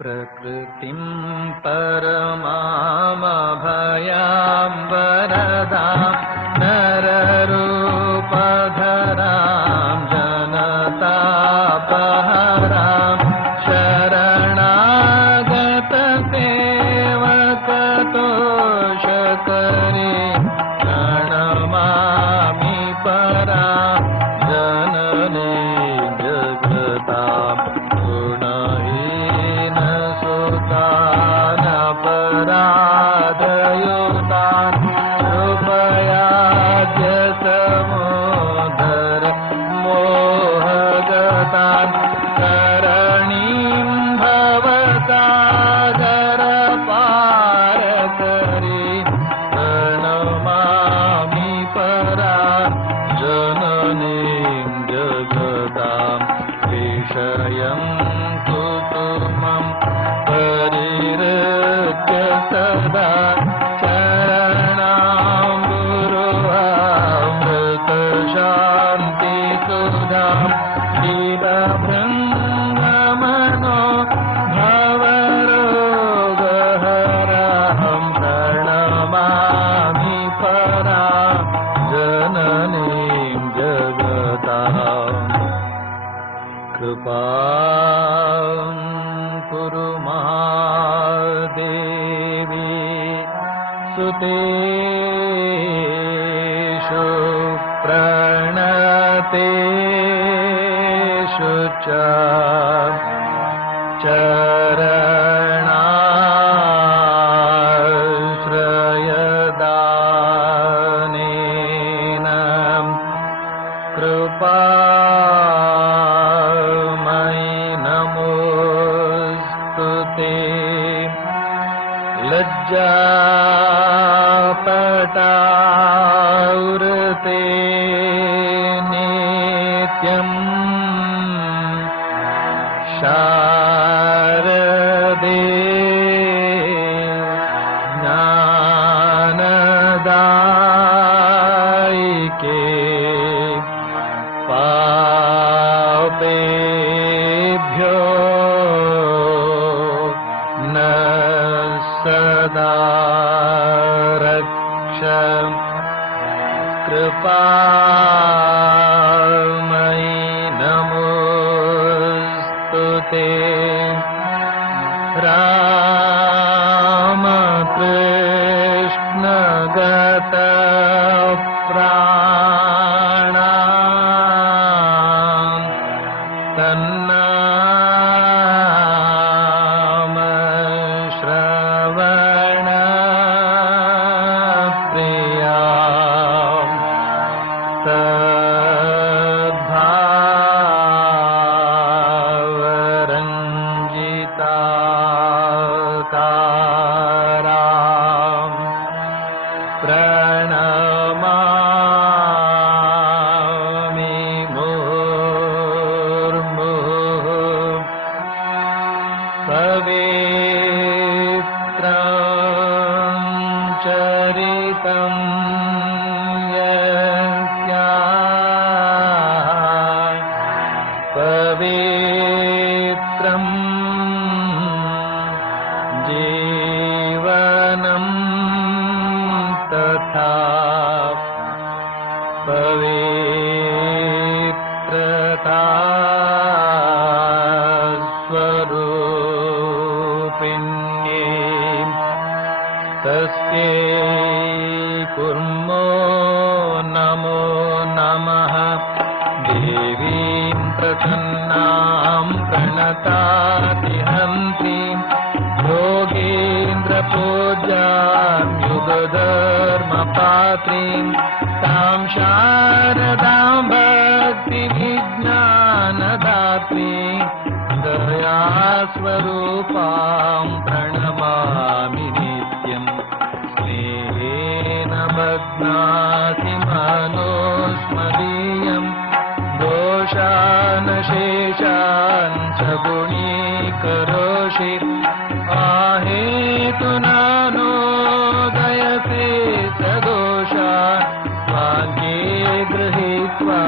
प्रकृतिं परमामभयां वरदां नररूपधरां जनतापहरां शरणागतसेवकतोषकरी प्रणमामि परां जननीं जगतां अपराधयुतान् कृपयाद्य समुदर मोहगतान् करणीं भवसागरपारकरी प्रणमामि परां जननीं जगतां विषयं कुसुमं परिहृत्य सदा चरणाम्बुरुहामृतशान्तिसुधां दीपभृङ्गमनो भवरोगहरां प्रणमामि परां जननीं जगताम् कृपां कुरु महादेवी सुतेषु प्रणतेषु च चरणाश्रयदानेन कृपामयि नमोऽस्तु ते लज्जापटावृते नित्यं शारदे ज्ञानदायिके पापेभ्यो न सदा रक्ष कृपामयि नमोऽस्तु ते रामकृष्ण गतप्राणा तन्नाम श्रवण प्रिया तद्भावरञ्जिताकारां प्रणमामि मुहुर्मुहुः पवित्रं चरितं यस्याः पवित्रं जीवनं तथा पवित्रता स्वरूपिण्ये तस्यै कुर्मो नमो नमः देवीं प्रसन्नां प्रणतातिहन्तीं योगेन्द्रपूजां युगधर्मपात्रीं तां शारदां भक्तिविज्ञानदात्रीं दयास्वरूपां प्रणमामि नित्यं स्नेहेन बध्नाति मनोस्मदीयं दोष दोषान् शेषान् च गुणीकरोषि आहेतुना नोदयसे सदोषान् भाग्ये गृहीत्वा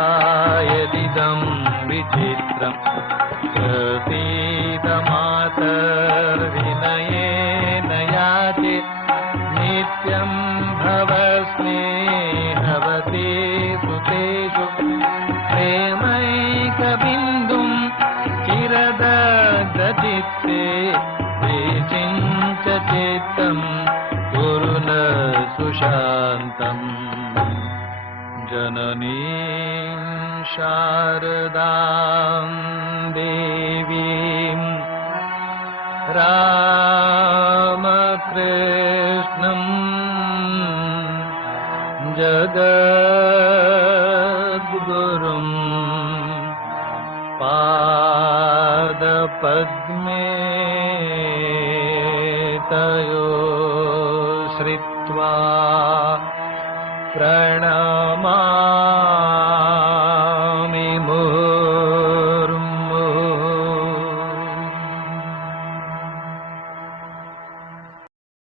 यदिदं विचित्रम् प्रसीद मातर्विनयेन याचे नित्यं भव स्नेहवती सुतेषु प्रेमैकबिन्दुं चिरदग्धचित्ते विचिन्त्य चित्तं कुरु न सुशान्तम् जननीं शारदां देवीं रामकृष्णं जगद्गुरुं पादपद्मे तयो श्रित्वा प्रणमा